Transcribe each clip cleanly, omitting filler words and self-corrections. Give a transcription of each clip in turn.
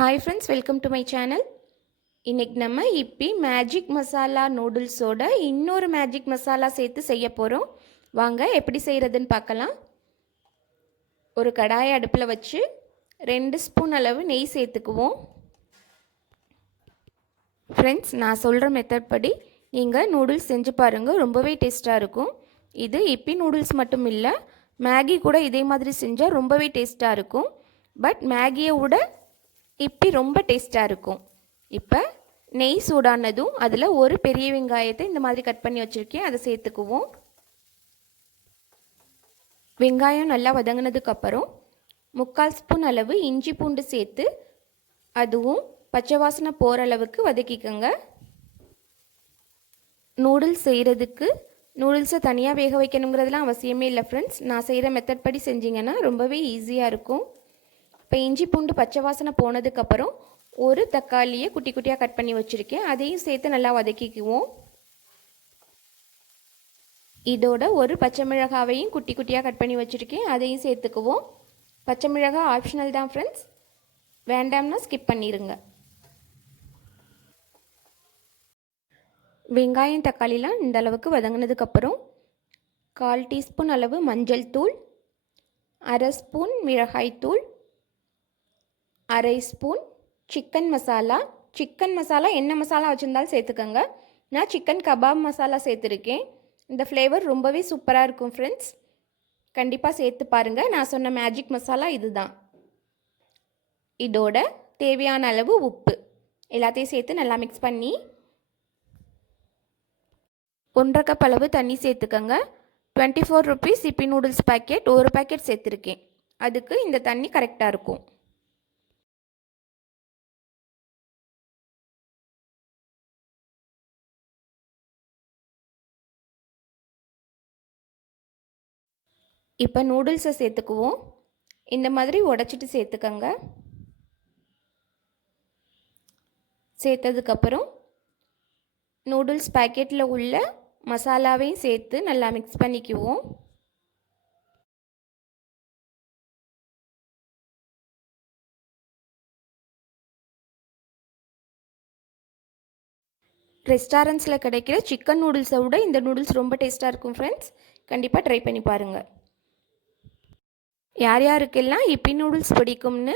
Hi friends, welcome to my channel. இன்னைக்கு நம்ம இப்பி magic masala நூடுல்ஸோட இன்னொரு மேஜிக் மசாலா சேர்த்து செய்ய போகிறோம். வாங்க எப்படி செய்கிறதுன்னு பார்க்கலாம். ஒரு கடாயை அடுப்பில் வச்சு 2 ஸ்பூன் அளவு நெய் சேர்த்துக்குவோம். ஃப்ரெண்ட்ஸ், நான் சொல்கிற மெத்தட் படி நீங்கள் நூடுல்ஸ் செஞ்சு பாருங்கள், ரொம்பவே டேஸ்ட்டாக இருக்கும். இது இப்பி நூடுல்ஸ் மட்டும் இல்லை, மேகி கூட இதே மாதிரி செஞ்சால் ரொம்பவே டேஸ்ட்டாக இருக்கும். பட் மேகியை விட இப்பி ரொம்ப டேஸ்ட்டாக இருக்கும். இப்போ நெய் சூடானதும் அதில் ஒரு பெரிய வெங்காயத்தை இந்த மாதிரி கட் பண்ணி வச்சுருக்கேன், அதை சேர்த்துக்குவோம். வெங்காயம் நல்லா வதங்கினதுக்கப்புறம் 3/4 ஸ்பூன் அளவு இஞ்சி பூண்டு சேர்த்து அதுவும் பச்சை வாசனை போகிற அளவுக்கு வதக்கிக்கோங்க. நூடுல்ஸ் செய்கிறதுக்கு நூடுல்ஸை தனியாக வேக வைக்கணுங்கிறதுலாம் அவசியமே இல்லை ஃப்ரெண்ட்ஸ். நான் செய்கிற மெத்தட் படி செஞ்சிங்கன்னா ரொம்பவே ஈஸியாக இருக்கும். இப்போ இஞ்சி பூண்டு பச்சை வாசனை போனதுக்கப்புறம் ஒரு தக்காளியை குட்டி குட்டியாக கட் பண்ணி வச்சுருக்கேன், அதையும் சேர்த்து நல்லா வதக்கிக்குவோம். இதோட ஒரு பச்சை மிளகாவையும் குட்டி குட்டியாக கட் பண்ணி வச்சுருக்கேன், அதையும் சேர்த்துக்குவோம். பச்சை மிளகாய் ஆப்ஷனல் தான் ஃப்ரெண்ட்ஸ், வேண்டாம்னா ஸ்கிப் பண்ணிடுங்க. வெங்காயம் தக்காளிலாம் இந்த அளவுக்கு வதங்கினதுக்கப்புறம் 1/4 டீஸ்பூன் அளவு மஞ்சள் தூள், 1/2 ஸ்பூன் மிளகாய் தூள், 1/2 spoon chicken masala. Chicken masala என்ன மசாலா வச்சுருந்தாலும் சேர்த்துக்கோங்க. நான் சிக்கன் கபாப் மசாலா சேர்த்துருக்கேன். இந்த ஃப்ளேவர் ரொம்பவே சூப்பராக இருக்கும் ஃப்ரெண்ட்ஸ், கண்டிப்பாக சேர்த்து பாருங்கள். நான் சொன்ன மேஜிக் மசாலா இதுதான். இதோட தேவையான அளவு உப்பு எல்லாத்தையும் சேர்த்து நல்லா மிக்ஸ் பண்ணி 1/2 கப் அளவு தண்ணி சேர்த்துக்கோங்க. 24 rupees இப்பி நூடுல்ஸ் பேக்கெட் ஒரு பேக்கெட் சேர்த்துருக்கேன், அதுக்கு இந்த தண்ணி கரெக்டாக இருக்கும். இப்போ நூடுல்ஸை சேர்த்துக்குவோம். இந்த மாதிரி உடச்சிட்டு சேர்த்துக்கோங்க. சேர்த்ததுக்கப்புறம் நூடுல்ஸ் பேக்கெட்டில் உள்ள மசாலாவையும் சேர்த்து நல்லா மிக்ஸ் பண்ணிக்குவோம். ரெஸ்டாரண்ட்ஸில் கிடைக்கிற சிக்கன் நூடுல்ஸை விட இந்த நூடுல்ஸ் ரொம்ப டேஸ்ட்டாக இருக்கும் ஃப்ரெண்ட்ஸ், கண்டிப்பாக ட்ரை பண்ணி பாருங்கள். யார் யாருக்கெல்லாம் இப்பி நூடுல்ஸ் பிடிக்கும்னு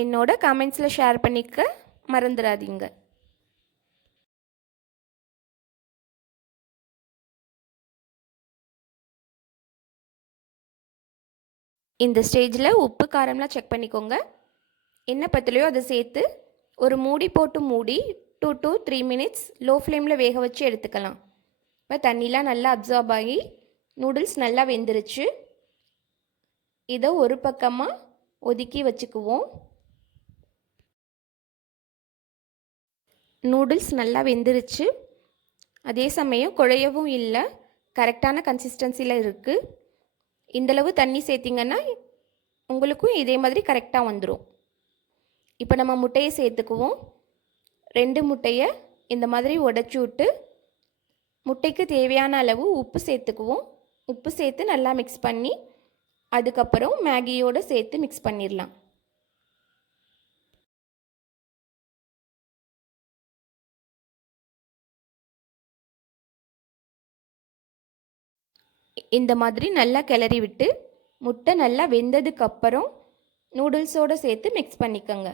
என்னோட கமெண்ட்ஸில் ஷேர் பண்ணிக்க மறந்துடாதீங்க. இந்த ஸ்டேஜில் உப்பு காரம்லாம் செக் பண்ணிக்கோங்க. என்ன பத்தலையோ அதை சேர்த்து ஒரு மூடி போட்டு மூடி 2 to 3 minutes லோ ஃப்ளேமில் வேக வச்சு எடுத்துக்கலாம். இப்போ தண்ணிலாம் நல்லா அப்சார்ப் ஆகி நூடுல்ஸ் நல்லா வெந்துருச்சு. இதை ஒரு பக்கமாக ஒதுக்கி வச்சுக்குவோம். நூடுல்ஸ் நல்லா வெந்துருச்சு, அதே சமயம் குழையவும் இல்லை, கரெக்டான கன்சிஸ்டன்சியில் இருக்குது. இந்தளவு தண்ணி சேர்த்திங்கன்னா உங்களுக்கும் இதே மாதிரி கரெக்டாக வந்துடும். இப்போ நம்ம முட்டையை சேர்த்துக்குவோம். 2 முட்டையை இந்த மாதிரி உடச்சி விட்டு முட்டைக்கு தேவையான அளவு உப்பு சேர்த்துக்குவோம். உப்பு சேர்த்து நல்லா மிக்ஸ் பண்ணி அதுக்கப்புறம் மேகியோடு சேர்த்து மிக்ஸ் பண்ணிடலாம். இந்த மாதிரி நல்லா கிளறி விட்டு முட்டை நல்லா வெந்ததுக்கப்புறம் நூடுல்ஸோடு சேர்த்து மிக்ஸ் பண்ணிக்கோங்க.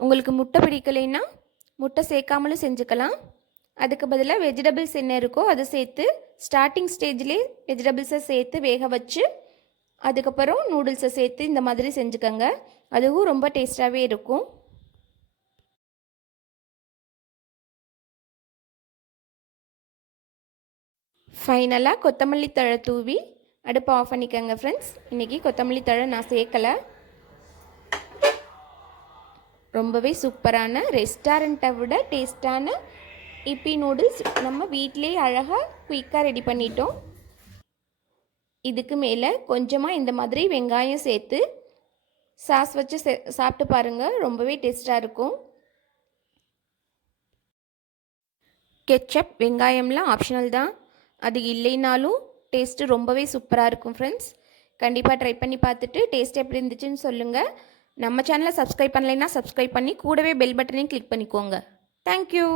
உங்களுக்கு முட்டை பிடிக்கலைன்னா முட்டை சேர்க்காமலும் செஞ்சுக்கலாம். அதுக்கு பதிலாக வெஜிடபிள்ஸ் என்ன இருக்கோ அதை சேர்த்து ஸ்டார்டிங் ஸ்டேஜ்லேயே வெஜிடபிள்ஸை சேர்த்து வேக வச்சு அதுக்கப்புறம் நூடுல்ஸை சேர்த்து இந்த மாதிரி செஞ்சுக்கோங்க, அதுவும் ரொம்ப டேஸ்ட்டாகவே இருக்கும். ஃபைனலாக கொத்தமல்லி தழை தூவி அடுப்பை ஆஃப் பண்ணிக்கோங்க ஃப்ரெண்ட்ஸ். இன்றைக்கி கொத்தமல்லி தழை நான் சேர்க்கலை. ரொம்பவே சூப்பரான ரெஸ்டாரண்ட்டை விட டேஸ்ட்டான இப்பி நூடுல்ஸ் நம்ம வீட்டிலே அழகாக குயிக்காக ரெடி பண்ணிட்டோம். இதுக்கு மேலே கொஞ்சமாக இந்த மாதிரி வெங்காயம் சேர்த்து சாஸ் வச்சு சாப்பிட்டு பாருங்கள், ரொம்பவே டேஸ்ட்டாக இருக்கும். கெச்சப் வெங்காயம்லாம் ஆப்ஷனல் தான், அது இல்லைனாலும் டேஸ்ட்டு ரொம்பவே சூப்பராக இருக்கும் ஃப்ரெண்ட்ஸ். கண்டிப்பாக ட்ரை பண்ணி பார்த்துட்டு டேஸ்ட் எப்படி இருந்துச்சுன்னு சொல்லுங்கள். நம்ம சேனலை சப்ஸ்கிரைப் பண்ணலைன்னா சப்ஸ்கிரைப் பண்ணி கூடவே பெல் பட்டனையும் கிளிக் பண்ணிக்கோங்க. தேங்க்யூ.